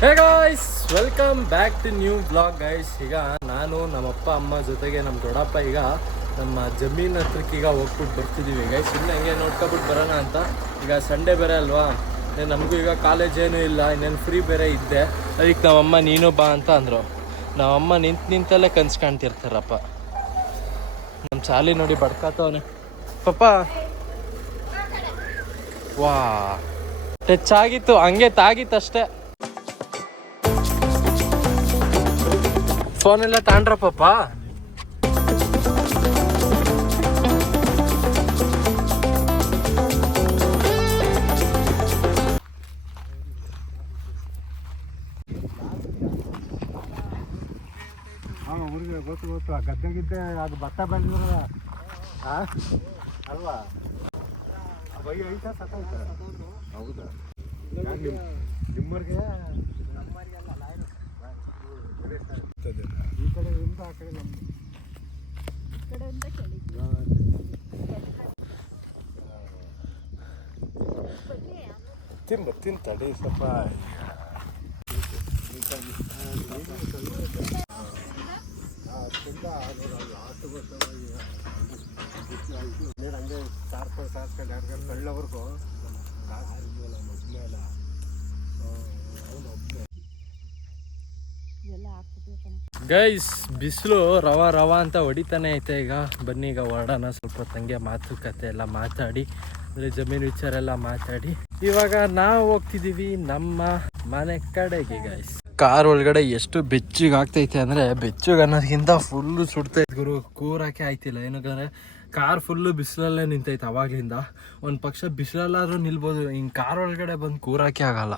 Hey guys welcome back to new blog guys ಈಗ ನಾನು ನಮ್ಮಪ್ಪ, ಅಮ್ಮ ಜೊತೆಗೆ ನಮ್ಮ ದೊಡ್ಡಪ್ಪ ಈಗ ನಮ್ಮ ಜಮೀನ್ ಹತ್ರಕ್ಕೆ ಈಗ ಹೋಗ್ಬಿಟ್ಟು ಬರ್ತಿದ್ದೀವಿ ಗೈಸ್ ಸುಮ್ಮನೆ ಹಂಗೆ ನೋಡ್ಕೊಬಿಟ್ಟು ಬರೋಣ ಅಂತ. ಈಗ ಸಂಡೇ ಬೇರೆ ಅಲ್ವಾ? ನಮಗೂ ಈಗ ಕಾಲೇಜ್ ಏನೂ ಇಲ್ಲ, ಇನ್ನೇನು ಫ್ರೀ ಬೇರೆ ಇದ್ದೆ. ಅದಕ್ಕೆ ನಮ್ಮಮ್ಮ, ನೀನು ಬಾ ಅಂತ ಅಂದರು. ನಮ್ಮಮ್ಮ ನಿಂತು ನಿಂತಲ್ಲೇ ಕನ್ಸ್ ಕಾಣ್ತಿರ್ತಾರಪ್ಪ. ನಮ್ಮ ಚಾಲಿ ನೋಡಿ ಬಡ್ಕಾತವನೆ. ಪಪ್ಪ. ವಾ. ಟಚ್ ಆಗಿತ್ತು ಹಂಗೆ ತಾಗಿತ್ತು ಫೋನ್ ಎಲ್ಲ ತಾಂಡ್ರ ಪಾಪ. ಹಾಂ, ಹುಡುಗ, ಗೊತ್ತು ಗೊತ್ತು. ಆ ಗದ್ದೆಗಿದ್ದೆ ಅದು ಭತ್ತ ಹಾಂ ಅಲ್ವಾ? ಬೈ ಐತಾ ಸತ್ತೈತ ಹೌದಾ? ನಿಮ್ಮವ್ರಿಗೆ ಈ ಕಡೆ ಇಂದ ಆ ಕಡೆ ನಮ್ಮ ತಿಂಬ ತಿಂತಡಿ ಸ್ವಲ್ಪ. ಹಂಗೆ ಸಾರ್ಕೊಂಡು ಸಾರ್ಸ್ಕೊಂಡು ಎರಡು ಗಂಟೆ ಕಳ್ಳವರೆಗೂ ಗೈಸ್ ಬಿಸಿಲು ರವ ರವ ಅಂತ ಹೊಡಿತಾನೆ ಐತೆ ಈಗ. ಬನ್ನಿ ಈಗ ಹೊರಡೋಣ ಸ್ವಲ್ಪ ತಂಗೆ ಮಾತುಕತೆ ಎಲ್ಲ ಮಾತಾಡಿ ಅಂದರೆ ಜಮೀನು ವಿಚಾರ ಎಲ್ಲ ಮಾತಾಡಿ. ಇವಾಗ ನಾವು ಹೋಗ್ತಿದ್ದೀವಿ ನಮ್ಮ ಮನೆ ಕಡೆಗೆ ಗೈಸ್ ಕಾರ್ ಒಳಗಡೆ ಎಷ್ಟು ಬೆಚ್ಚಗೆ ಆಗ್ತೈತೆ ಅಂದರೆ ಬೆಚ್ಚಗೆ ಅನ್ನೋದಕ್ಕಿಂತ ಫುಲ್ಲು ಸುಡ್ತೈತೆ. ಗುರು ಕೂರಕ್ಕೆ ಆಯ್ತಿಲ್ಲ. ಏನಕ್ಕಂದ್ರೆ ಕಾರ್ ಫುಲ್ಲು ಬಿಸಿಲಲ್ಲೇ ನಿಂತೈತೆ ಅವಾಗ್ಲಿಂದ. ಒಂದು ಪಕ್ಷ ಬಿಸಿಲಲ್ಲಾದ್ರೂ ನಿಲ್ಬೋದು. ಹಿಂಗೆ ಕಾರ್ ಒಳಗಡೆ ಬಂದು ಕೂರಕ್ಕೆ ಆಗಲ್ಲ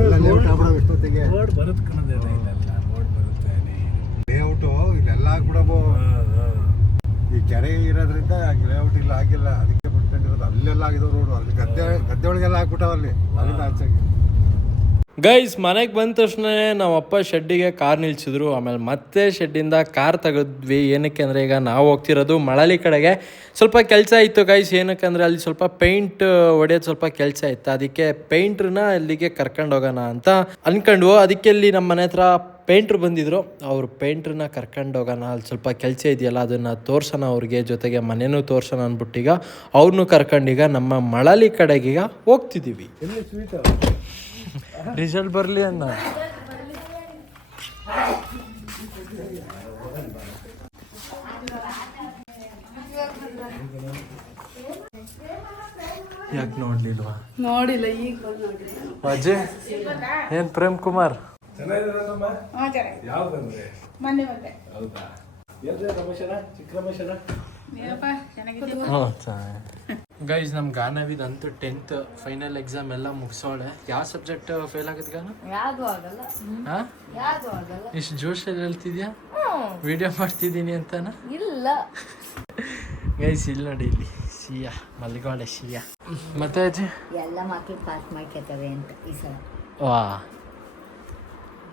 ಎಲ್ಲ ಲೇಔಟ್ ಆಗ್ಬಿಡೋ ಇಷ್ಟೊತ್ತಿಗೆ ರೋಡ್ ಬರುತ್ತೆ ಕಣದೇನ ಇಲ್ಲೆಲ್ಲ ರೋಡ್ ಬರುತ್ತೆ ಲೇಔಟು ಇಲ್ಲೆಲ್ಲ ಆಗ್ಬಿಡಬೋ ಈ ಕೆರೆ ಇರೋದ್ರಿಂದ ಲೇಔಟ್ ಇಲ್ಲ ಆಗಿಲ್ಲ. ಅದಕ್ಕೆ ಬಿಟ್ಕೊಂಡಿರೋದು. ಅಲ್ಲೆಲ್ಲ ಆಗಿದ್ರು ರೋಡು ಅಲ್ಲಿ ಗದ್ದೆ ಗದ್ದೆ ಒಳಗೆಲ್ಲ ಹಾಕ್ಬಿಟ್ಟವಲ್ಲಿ ಅಲ್ಲಿಂದ ಆಚೆಗೆ. ಗೈಸ್ ಮನೆಗೆ ಬಂದ ತಕ್ಷಣ ನಮ್ಮ ಅಪ್ಪ ಶೆಡ್ಡಿಗೆ ಕಾರ್ ನಿಲ್ಸಿದ್ರು. ಆಮೇಲೆ ಮತ್ತೆ ಶೆಡ್ಡಿಂದ ಕಾರ್ ತೆಗೆದ್ವಿ. ಏನಕ್ಕೆ ಅಂದರೆ ಈಗ ನಾವು ಹೋಗ್ತಿರೋದು ಮಳಲಿ ಕಡೆಗೆ. ಸ್ವಲ್ಪ ಕೆಲಸ ಇತ್ತು ಗೈಸ್ ಏನಕ್ಕೆ ಅಂದರೆ ಅಲ್ಲಿ ಸ್ವಲ್ಪ ಪೇಂಟ್ ಹೊಡೆಯೋದು ಸ್ವಲ್ಪ ಕೆಲಸ ಇತ್ತು. ಅದಕ್ಕೆ ಪೇಂಟ್ರನ್ನ ಅಲ್ಲಿಗೆ ಕರ್ಕೊಂಡು ಹೋಗೋಣ ಅಂತ ಅಂದ್ಕೊಂಡು ಅದಕ್ಕೆ ಅಲ್ಲಿ ನಮ್ಮ ಮನೆ ಹತ್ರ ಪೇಂಟ್ರ್ ಬಂದಿದ್ರು. ಅವ್ರು ಪೇಂಟ್ರನ್ನ ಕರ್ಕೊಂಡು ಹೋಗೋಣ ಅಲ್ಲಿ ಸ್ವಲ್ಪ ಕೆಲಸ ಇದೆಯಲ್ಲ ಅದನ್ನು ತೋರ್ಸೋಣ ಅವ್ರಿಗೆ ಜೊತೆಗೆ ಮನೆಯೂ ತೋರ್ಸೋಣ ಅಂದ್ಬಿಟ್ಟೀಗ ಅವ್ರನ್ನೂ ಕರ್ಕೊಂಡೀಗ ನಮ್ಮ ಮಳಲಿ ಕಡೆಗೀಗ ಹೋಗ್ತಿದ್ದೀವಿ ರಿಸಲ್ಟ್ ಬರಲಿ ಅನ್ನ ಯಾಕೆ ನೋಡ್ಲಿಲ್ವಾ? ನೋಡಿಲ್ಲ ಈಗ ಅಜಯ್ ಏನ್ ಪ್ರೇಮ್ ಕುಮಾರ್? ಚೆನ್ನಾಗಿದ್ದಾರಮ್ಮ ಹಾಂ ಚೆನ್ನಾಗಿ ಯಾವ್ದು ಬಂದ್ರೆ? ಮೊನ್ನೆ ಬಂದೆ. ಹೌದಾ? ರಮೇಶನ ಚಿಕ್ಕ ರಮೇಶನ ಏನಪ್ಪ ಚೆನ್ನಾಗಿದ್ದೀವಿ ಗೈಸ್ ನಮ್ ಗಾನವಿದ್ ಅಂತೂ ಟೆಂತ್ ಫೈನಲ್ ಎಕ್ಸಾಮ್ ಎಲ್ಲ ಮುಗಿಸೋಳೆ. ಯಾವ ಸಬ್ಜೆಕ್ಟ್ ಫೇಲ್ ಆಗದ್ ಗಾನ? ಯಾವುದು ಆಗಲ್ಲ. ಹಾ? ಯಾವುದು ಆಗಲ್ಲ. ಇಷ್ಟು ಜೋಶಲ್ಲಿ ಹೇಳ್ತಿದ್ಯಾ? ವಿಡಿಯೋ ಮಾಡ್ತಿದ್ದೀನಿ ಅಂತಾನ? ಇಲ್ಲ. ಗೈಸ್ ಇಲ್ಲಿ ನೋಡಿ ಇಲ್ಲಿ. ಸಿಯಾ ಮಲ್ಗೋಳೆ ಸಿಯಾ ಮತ್ತೆ ಅಜ್ಜಿ? ಎಲ್ಲ ಮಕ್ಳು ಪಾಸ್ ಮಾಡ್ಕೊತವೆ ಅಂತ ಈ ಸಲ. ವಾ.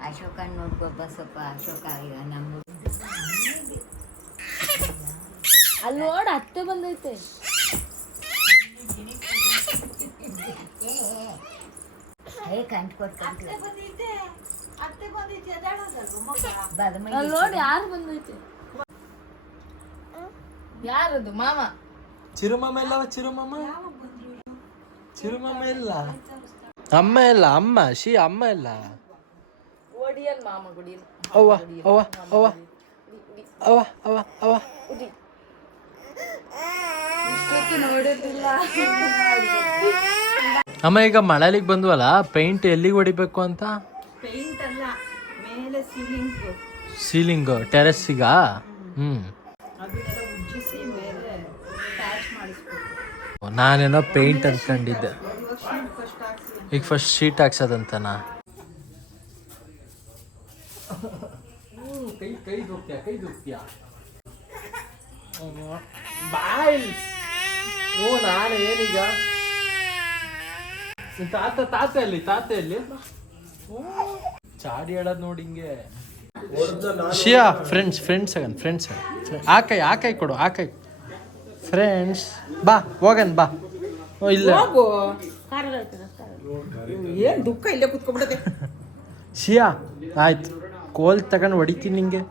ಅಶೋಕ ನೋಡ್ಕೊಬ್ಬ ಸ್ವಲ್ಪ ಅಶೋಕ ಈಗ ನಮ್ಮ ಅಲ್ಲಿ ನೋಡ ಅತ್ತೆ ಬಂದೈತೆ. ನೋಡಿ ಯಾರು ಬಂದೈತೆ? ಯಾರದು ಮಾಮ? ಚಿರುಮಮ್ಮ ಎಲ್ಲವ ಚಿರುಮಮ್ಮ? ಚಿರುಮಮ್ಮ ಇಲ್ಲ. ಅಮ್ಮ ಇಲ್ಲ ಅಮ್ಮ ಶಿ ಅಮ್ಮ ಇಲ್ಲ. ಮಾಮ ಗುಡಿ ಅವ್ವ ಅವ್ವ ಅವ್ವ. ಅವ್ವ ಅವ್ವ ಅವ್ವ. ನೋಡಿರ್ಲಿಲ್ಲ. ಅಮ್ಮ ಈಗ ಮಳಲಿಗೆ ಬಂದ್ವಲ್ಲ ಪೇಂಟ್ ಎಲ್ಲಿಗೆ ಹೊಡಿಬೇಕು ಅಂತ? ಪೇಂಟ್ ಅಲ್ಲ ಮೇಲೆ ಸೀಲಿಂಗ್. ಸೀಲಿಂಗ್ ಟೆರೆಸ್ಸಿಗ? ಹ್ಮ್. ಅದನ್ನೆಲ್ಲ ಉಜ್ಜಿಸಿ ಮೇಲೆ ಪ್ಯಾಚ್ ಮಾಡಿಸ್ಬೇಕು. ನಾನೇನೋ ಪೇಂಟ್ ಅನ್ಕೊಂಡಿದ್ದೆ. ಈಗ ಫಸ್ಟ್ ಶೀಟ್ ಹಾಕ್ಸೋದಂತನಾ? ಕೈ ಕೈ ದುಕ್ತಿಯ ಕೈ ದುಕ್ತ್ಯಾ? ಬಾಯ್! ಓ ನಾನು ಏನೀಗ? ತಾತ ತಾತ ಎಲ್ಲಿ ತಾತ ಎಲ್ಲಿ ಚಾಡಿ ಹೇಳೋದು ನೋಡಿ ಹಿಂಗೆ. ಶಿಯಾ ಫ್ರೆಂಡ್ಸ್ ಫ್ರೆಂಡ್ಸ್ ಆಗನ್ ಫ್ರೆಂಡ್ಸ್ ಆ ಕೈ ಆ ಕೈ ಕೊಡು ಆ ಕೈ. ಫ್ರೆಂಡ್ಸ್ ಬಾ ಹೋಗನ್ ಬಾ. ಓ ಇಲ್ಲ. ಏನ್ ದುಃಖ ಇಲ್ಲೇ ಕುತ್ಕೊಂಡ್ಬಿಡದೆ ಶಿಯಾ ಆಯ್ತು. ಕೋಲ್ ತಗೊಂಡು ಹೊಡಿತೀನಿ ನಿಂಗೆ?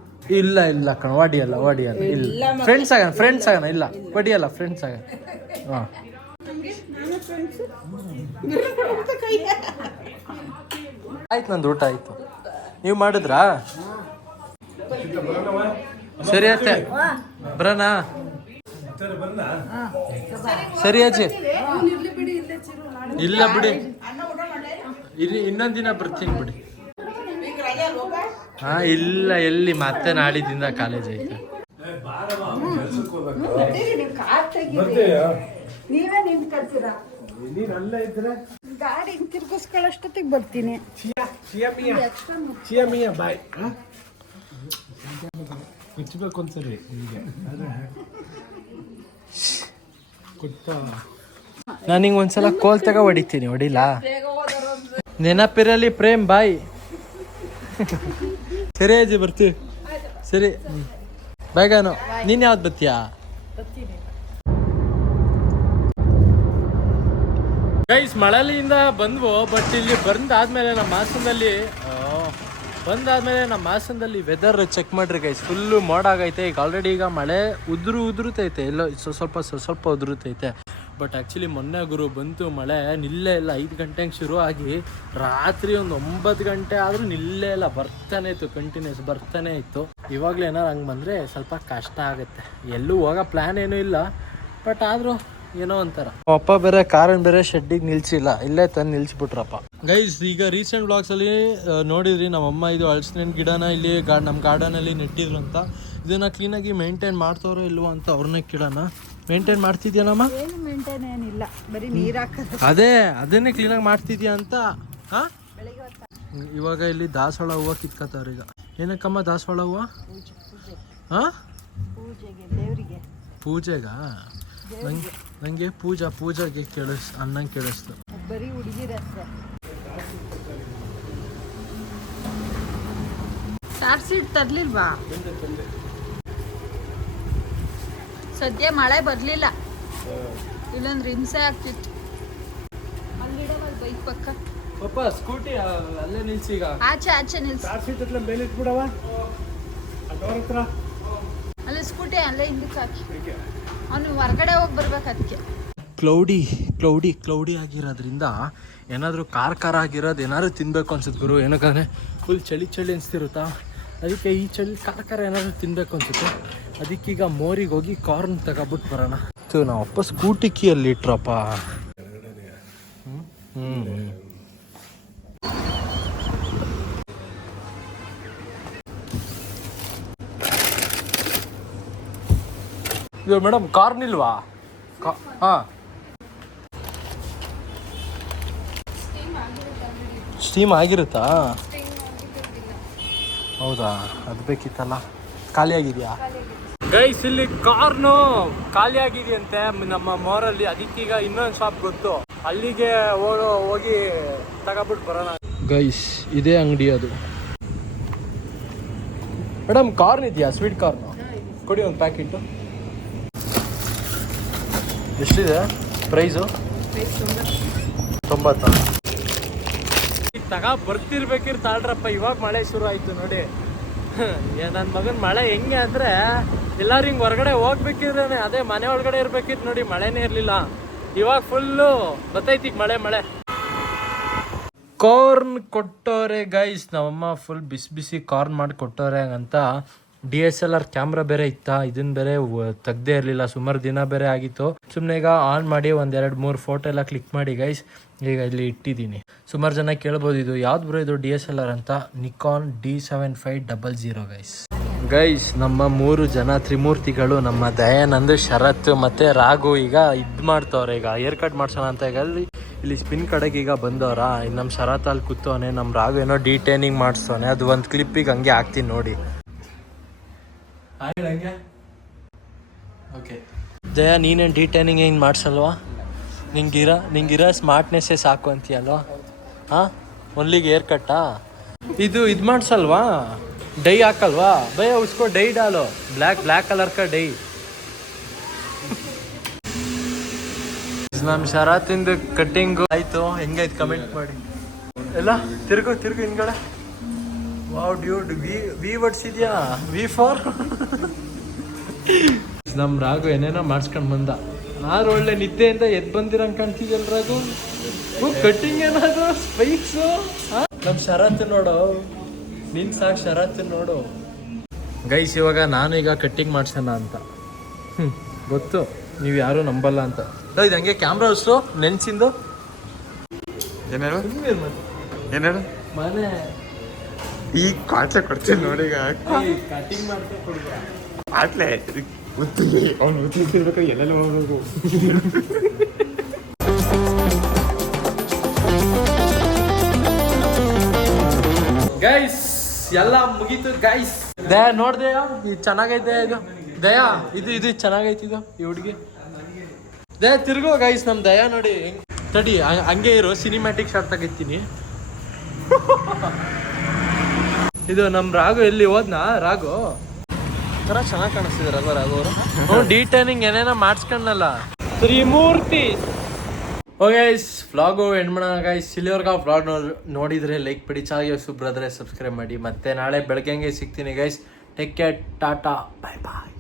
ಇಲ್ಲ ಇಲ್ಲ ಕಣ ಹೊಡಿಯಲ್ಲ ಹೊಡಿಯಲ್ಲ ಇಲ್ಲ. ಫ್ರೆಂಡ್ಸ್ ಆಗೋಣ ಫ್ರೆಂಡ್ಸ್ ಆಗೋಣ ಇಲ್ಲ. ಹೊಡಿಯಲ್ಲ ಫ್ರೆಂಡ್ಸ್ ಆಗೋಣ. ಹಾಂ. ಆಯ್ತು ನಂದು ಊಟ ಆಯ್ತು. ನೀವು ಮಾಡಿದ್ರಾ? ಸರಿ ಅತ್ತೆ. ಬರೋಣ ಸರಿ ಅಜ್ಜಿ. ಇಲ್ಲ ಬಿಡಿ. ಇಲ್ಲಿ ಇನ್ನೊಂದಿನ ದಿನ ಬರ್ತೀನಿ ಬಿಡಿ. ಹಾ ಇಲ್ಲ ಎಲ್ಲಿ? ಮತ್ತೆ ನಾಳಿದಿಂದ ಕಾಲೇಜ್ ಐತೆ ನೀವೇ ನಿಂತ್ಕೊಳ್ತೀರಾ ನೀನ್ ಅಲ್ಲೇ ಇದ್ರೆ? ಗಾಡಿ ತಿರ್ಗಿಸ್ಕೊಳ್ಳೋಷ್ಟೊತ್ತಿಗೆ ಬರ್ತೀನಿ. ಬಾಯ್. ಮುಚ್ಚಬೇಕು ಒಂದ್ಸರಿ ಹೀಗೆ ಕೊಟ್ಟ ನಾನು ಹಿಂಗೆ ಒಂದ್ಸಲ ಕೋಲ್ ತಗ ಹೊಡಿತೀನಿ ಹೊಡಿಲಾ? ನೆನಪಿರಲಿ ಪ್ರೇಮ್ ಬಾಯ್. ಸರಿ ಅಜ್ಜಿ ಬರ್ತೀವಿ ಸರಿ. ಬೇಗನು, ನೀನು ಯಾವ್ದು ಬರ್ತೀಯಾ ಗೈಸ್ ಮಳಲಿಯಿಂದ ಬಂದ್ವು ಬಟ್ ಇಲ್ಲಿ ಬಂದಾದ್ಮೇಲೆ ನಮ್ಮ ಹಾಸನದಲ್ಲಿ ಬಂದಾದ್ಮೇಲೆ ನಮ್ಮ ಹಾಸನದಲ್ಲಿ ವೆದರ್ ಚೆಕ್ ಮಾಡ್ರಿ ಗೈಸ್ ಫುಲ್ಲು ಮೋಡ ಆಗೈತೆ. ಈಗ ಆಲ್ರೆಡಿ ಈಗ ಮಳೆ ಉದುರು ಉದುರುತೈತೆ. ಎಲ್ಲೋ ಸ್ವ- ಸ್ವಲ್ಪ ಸ್ವ- ಸ್ವಲ್ಪ ಉದುರುತೈತೆ. ಬಟ್ ಆ್ಯಕ್ಚುಲಿ ಮೊನ್ನೆ ಗುರು ಬಂತು ಮಳೆ ನಿಲ್ಲೇ ಇಲ್ಲ. ಐದು ಗಂಟೆಗೆ ಶುರು ಆಗಿ ರಾತ್ರಿ ಒಂದು ಒಂಬತ್ತು ಗಂಟೆ ಆದರೂ ನಿಲ್ಲೇ ಇಲ್ಲ. ಬರ್ತಾನೆ ಇತ್ತು ಕಂಟಿನ್ಯೂಸ್ ಬರ್ತಾನೆ ಇತ್ತು. ಇವಾಗಲೂ ಏನಾರು ಹಂಗೆ ಬಂದರೆ ಸ್ವಲ್ಪ ಕಷ್ಟ ಆಗುತ್ತೆ. ಎಲ್ಲೂ ಹೋಗೋ ಪ್ಲ್ಯಾನ್ ಏನೂ ಇಲ್ಲ. ಬಟ್ ಆದರೂ ಏನೋ ಒಂಥರ. ಅಪ್ಪ ಬೇರೆ ಕಾರನ್ ಬೇರೆ ಶೆಡ್ಡಿಗೆ ನಿಲ್ಸಿಲ್ಲ. ಇಲ್ಲೇ ತಂದು ನಿಲ್ಸಿಬಿಟ್ರಪ್ಪ. ಗೈಸ್ ಈಗ ರೀಸೆಂಟ್ ಬ್ಲಾಗ್ಸ್ ಅಲ್ಲಿ ನೋಡಿದ್ರಿ ನಮ್ಮಮ್ಮ ಇದು ಹಲಸಿನ ಗಿಡನ ಇಲ್ಲಿ ಗಾರ್ಡ್ ನಮ್ಮ ಗಾರ್ಡನಲ್ಲಿ ನೆಟ್ಟಿದ್ರು ಅಂತ. ಇದನ್ನ ಕ್ಲೀನಾಗಿ ಮೇಂಟೈನ್ ಮಾಡ್ತಾರೋ ಇಲ್ವೋ ಅಂತ ಅವ್ರನ್ನೇ ಕೇಳೋಣ. ಮೇಂಟೈನ್ ಮಾಡ್ತಿದ್ಯಾನಮ್ಮ ಏನು ಮೇಂಟೈನ್ ಏನಿಲ್ಲ. ಬರೀ ನೀರು ಹಾಕೋದು. ಅದೇ ಅದನ್ನೇ ಕ್ಲೀನಾಗಿ ಮಾಡ್ತಿದ್ಯಾ ಅಂತ ಹಾ? ಇವಾಗ ಇಲ್ಲಿ ದಾಸವಾಳ ಹೂವ ಕಿತ್ಕೋತಾವ್ರ ಈಗ. ಏನಕ್ಕಮ್ಮ ದಾಸವಾಳ ಹೂವ? ಹಾ? ಪೂಜೆಗೆ ದೇವರಿಗೆ. ಪೂಜೆಗಾ? ನಂಗೆ ನನಗೆ ಪೂಜಾ ಪೂಜಾಗೆ ಕೇಳಿಸ್ ಅನ್ನಂಗೆ ಕೇಳಿಸ್ತು. ಬರೀ ಹುಡುಗಿರಷ್ಟೇ ತರ್ಲಿಲ್ವಾ? ಸದ್ಯ ಮಳೆ ಬರಲಿಲ್ಲ. ಇಲ್ಲೊಂದು ಹಿಂಸೆ ಆಗ್ತಿತ್ತು. ಅಲ್ಲಿಡವಲ್ಲ ಬೈಕ್ ಪಕ್ಕ. ಪಪ್ಪ ಸ್ಕೂಟಿ ಅಲ್ಲೇ ನಿಲ್ಸಿ ಈಗ. ಆಚೆ ಆಚೆ ನಿಲ್ಸಿ. ಹತ್ರ ಮೇಲೆ ಇಟ್ಬಿಡವ ಹತ್ರ. ಅಲ್ಲಿ ಸ್ಕೂಟಿ ಅಲ್ಲೇ ಹಿಂದಕ್ಕೆ ಹಾಕಿ. ಅವನು ಹೊರಗಡೆ ಹೋಗಿ ಬರ್ಬೇಕು ಅದಕ್ಕೆ. ಕ್ಲೌಡಿ ಕ್ಲೌಡಿ ಕ್ಲೌಡಿ ಆಗಿರೋದ್ರಿಂದ ಏನಾದರೂ ಖಾರ ಖಾರ ಆಗಿರೋದು ಏನಾದ್ರು ತಿನ್ಬೇಕು ಅನ್ಸುತ್ತೆ ಗುರು. ಏನಕ್ಕಾದ್ರೆ ಫುಲ್ ಚಳಿ ಚಳಿ ಅನಿಸ್ತಿರುತ್ತಾ? ಅದಕ್ಕೆ ಈ ಚಳಿ ಖಾರ ಏನಾದ್ರು ತಿನ್ಬೇಕು ಅನ್ಸುತ್ತೆ? ಅದಕ್ಕೀಗ ಮೋರಿಗೆ ಹೋಗಿ ಕಾರ್ನ್ ತಗೊಬಿಟ್ಟು ಬರೋಣ. ಇದು ನಾವು ಅಪ್ಪ ಸ್ಕೂಟಿ ಕೀಯಲ್ಲಿ ಇಟ್ರಪ್ಪ. ಹ್ಞೂ ಇದು ಮೇಡಮ್ ಕಾರ್ನ್ ಇಲ್ವಾ? ಹಾಂ. ಸ್ಟೀಮ್ ಆಗಿರುತ್ತಾ? ಹೌದಾ? ಅದು ಬೇಕಿತ್ತಲ್ಲ? ಖಾಲಿ ಆಗಿದೆಯಾ ಗೈಸ್ ಇಲ್ಲಿ ಕಾರ್ನು ಖಾಲಿ ಆಗಿದೆಯಂತೆ ನಮ್ಮ ಮೋರಲ್ಲಿ ಅದಕ್ಕೀಗ ಇನ್ನೊಂದು ಶಾಪ್ ಗೊತ್ತು. ಅಲ್ಲಿಗೆ ಹೋಗೋ ಹೋಗಿ ತಗೊಬಿಟ್ಟು ಬರೋಣ. ಗೈಸ್ ಇದೇ ಅಂಗಡಿ ಅದು. ಮೇಡಮ್ ಕಾರ್ನ್ ಇದೆಯಾ? Sweet corn? ಕೊಡಿ ಒಂದು ಪ್ಯಾಕೆಟು. ಎಷ್ಟಿದೆ? ಪ್ರೈಸು ತೊಂಬತ್ತ? ತಗ ಬರ್ತಿರ್ಬೇಕಿರ್ ತಾಳ್ರಪ್ಪ, ಇವಾಗ ಮಳೆ ಶುರು ಆಯ್ತು ನೋಡಿ. ನನ್ನ ಮಗನ ಮಳೆ ಹೆಂಗೆ ಅಂದ್ರೆ ಎಲ್ಲಾರು ಹಿಂಗ್ ಹೊರಗಡೆ ಹೋಗ್ಬೇಕಿದ್ರೆ ಅದೇ ಮನೆ ಒಳಗಡೆ ಇರ್ಬೇಕಿತ್ತು ನೋಡಿ, ಮಳೆನೇ ಇರ್ಲಿಲ್ಲ. ಇವಾಗ ಫುಲ್ಲು ಬತ್ತೈತಿ ಈಗ ಮಳೆ ಮಳೆ. ಕಾರ್ನ್ ಕೊಟ್ಟೋರೆ ಗೈಸ್ ನಮ್ಮಮ್ಮ ಫುಲ್ ಬಿಸಿ ಬಿಸಿ ಕಾರ್ನ್ ಮಾಡಿ ಕೊಟ್ಟೋರೆ ಅಂತ D S L R camera ಬೇರೆ ಇತ್ತಾ? ಇದನ್ನ ಬೇರೆ ತೆಗ್ದೇ ಇರಲಿಲ್ಲ. ಸುಮಾರು ದಿನ ಬೇರೆ ಆಗಿತ್ತು. ಸುಮ್ಮನೆ ಈಗ ಆನ್ ಮಾಡಿ ಒಂದೆರಡು ಮೂರು ಫೋಟೋ ಎಲ್ಲ ಕ್ಲಿಕ್ ಮಾಡಿ ಗೈಸ್ ಈಗ ಇಲ್ಲಿ ಇಟ್ಟಿದ್ದೀನಿ. ಸುಮಾರು ಜನ ಕೇಳ್ಬೋದು ಇದು ಯಾವ್ದು ಬರೋ ಇದು ಡಿ ಎಸ್ ಎಲ್ ಆರ್ ಅಂತ? Nikon D seven five double zero guys guys ನಮ್ಮ ಮೂರು ಜನ ತ್ರಿಮೂರ್ತಿಗಳು ನಮ್ಮ ದಯಾನಂದ್ ಶರತ್ ಮತ್ತೆ ರಾಘು ಈಗ ಇದು ಮಾಡ್ತವ್ರೆ. ಈಗ ಏರ್ ಕಟ್ ಮಾಡ್ಸೋಣ ಅಂತ ಈಗ ಅಲ್ಲಿ ಇಲ್ಲಿ ಸ್ಪಿನ್ ಕಡೆಗೆ ಈಗ ಬಂದವರ. ಇನ್ನು ನಮ್ಮ ಶರತ್ ಅಲ್ಲಿ ಕೂತವನೆ ನಮ್ಮ ರಾಘು ಏನೋ ಡಿಟೈನಿಂಗ್ ಮಾಡಿಸ್ತವನೆ ಅದು ಒಂದು ಕ್ಲಿಪ್ಪಿಗೆ ಹಂಗೆ ಹಾಕ್ತೀನಿ ನೋಡಿ. ಓಕೆ ದಯಾ ನೀನೇನು ಡಿಟೈನಿಂಗ್ ಏನು ಮಾಡಿಸಲ್ವಾ? ನಿಂಗಿರ, ನಿಂಗಿರೋ ಸ್ಮಾರ್ಟ್ನೆಸ್ಸೇ ಸಾಕು ಅಂತೀಯಲ್ವಾ? ಹಾಂ? ಒನ್ಲಿಗೆ ಏರ್ ಕಟ್ಟಾ? ಇದು ಇದು ಮಾಡಿಸಲ್ವಾ? ಡೈ ಹಾಕಲ್ವಾ? ಭಯ ಉಸ್ಕೋ ಡೈ ಡಾಲು. ಬ್ಲ್ಯಾಕ್ ಬ್ಲ್ಯಾಕ್ ಕಲರ್ ಕ ಡೈ. ನಮ್ಮ ಶರಾತಿಂದ ಕಟ್ಟಿಂಗು. ಆಯ್ತು ಹೆಂಗಾಯ್ತು ಕಮೆಂಟ್ ಮಾಡಿ. ಎಲ್ಲ, ತಿರುಗು ತಿರುಗು ಹಿಂದ್ಗಡೆ. Wow, dude, V V words ಇದೆಯಾ ವಿ ಫಾರ್? ನಮ್ಮ ರಾಘು ಏನೇನೋ ಮಾಡಿಸ್ಕೊಂಡು ಬಂದ. ಆರು ಒಳ್ಳೆ ನಿದ್ದೆಯಿಂದ ಎದ್ ಬಂದಿರಂಗ್ ಕಾಣ್ತಿದ್ಯಲ್ ರಾಘು ಕಟ್ಟಿಂಗ್ ಏನಾದ್ರು? ಸ್ಪೈಕ್ಸು ನಮ್ ಶರತ್ ನೋಡು. ನಿನ್ ಸಾಕ್ ಶರತ್ ನೋಡು. ಗೈಸ್ ಇವಾಗ ನಾನು ಈಗ ಕಟ್ಟಿಂಗ್ ಮಾಡ್ಸೋಣ ಅಂತ. ಹ್ಮ್, ಗೊತ್ತು. ನೀವು ಯಾರು ನಂಬಲ್ಲ ಅಂತ. ಇದು ಹಂಗೆ ಕ್ಯಾಮ್ರಾ ಅಷ್ಟು ನೆನ್ಸಿಂದು. ಏನೇಳು? ಮನೆ. ಈ ಕಾಟ್ಲೆ ಕೊಡ್ತೀನಿ ನೋಡಿ ಈಗ. ಮಾಡ್ತಾ ಕೊಡ್ಬಾ ಆಟ್ಲೆ ಗೊತ್ತಿಲ್ಲ ಅವ್ನು ಗೊತ್ತಿರ್ಬೇಕಾದ್ರೆ ಎಲ್ಲೆಲ್ಲ ಹೋಗ್ಬೇಕು ಗೈಸ್ ಎಲ್ಲ ಮುಗೀತು ಗೈಸ್ ದಯಾ ನೋಡ್ದೆಯಾ ಇದು ಚೆನ್ನಾಗೈತೆ ಇದು. ದಯಾ ಇದು ಇದು ಚೆನ್ನಾಗೈತಿ ಇದು ಈ ಹುಡುಗಿ. ದಯಾ ತಿರ್ಗೋ ಗೈಸ್ ನಮ್ಮ ದಯಾ ನೋಡಿ ಹೆಂಗ್ ತಡಿ ಹಂಗೆ ಇರೋ ಸಿನಿಮ್ಯಾಟಿಕ್ ಶಾರ್ಟ್ ತೆಗಿತೀನಿ. ಇದು ನಮ್ಮ ರಾಘು ಎಲ್ಲಿ ಹೋದ್ನಾ? ರಾಘು? ತರ ಚೆನ್ನಾಗಿ ಕಾಣಿಸ್ತಿದೆ ರಾಘು ಅದವರು ಅವರು ಡಿಟೈನಿಂಗ್ ಏನೇನೋ ಮಾಡಿಸ್ಕೊಂಡಲ್ಲ ತ್ರಿಮೂರ್ತಿ. ಓಕೆ ವ್ಲಾಗು ಎಂಡ್ ಮಾಡೋಣ ಗೈಸ್ ಫ್ಲಾಗ್ ವ್ಲಾಗ್ ನೋಡಿದರೆ ಲೈಕ್ ಬಿಡಿ, ಚೆನ್ನಾಗಿ ಸುಬ್ರದ್ರೆ ಸಬ್ಸ್ಕ್ರೈಬ್ ಮಾಡಿ. ಮತ್ತೆ ನಾಳೆ ಬೆಳಗ್ಗೆಂಗೆ ಸಿಗ್ತೀನಿ guys take care Tata. Bye bye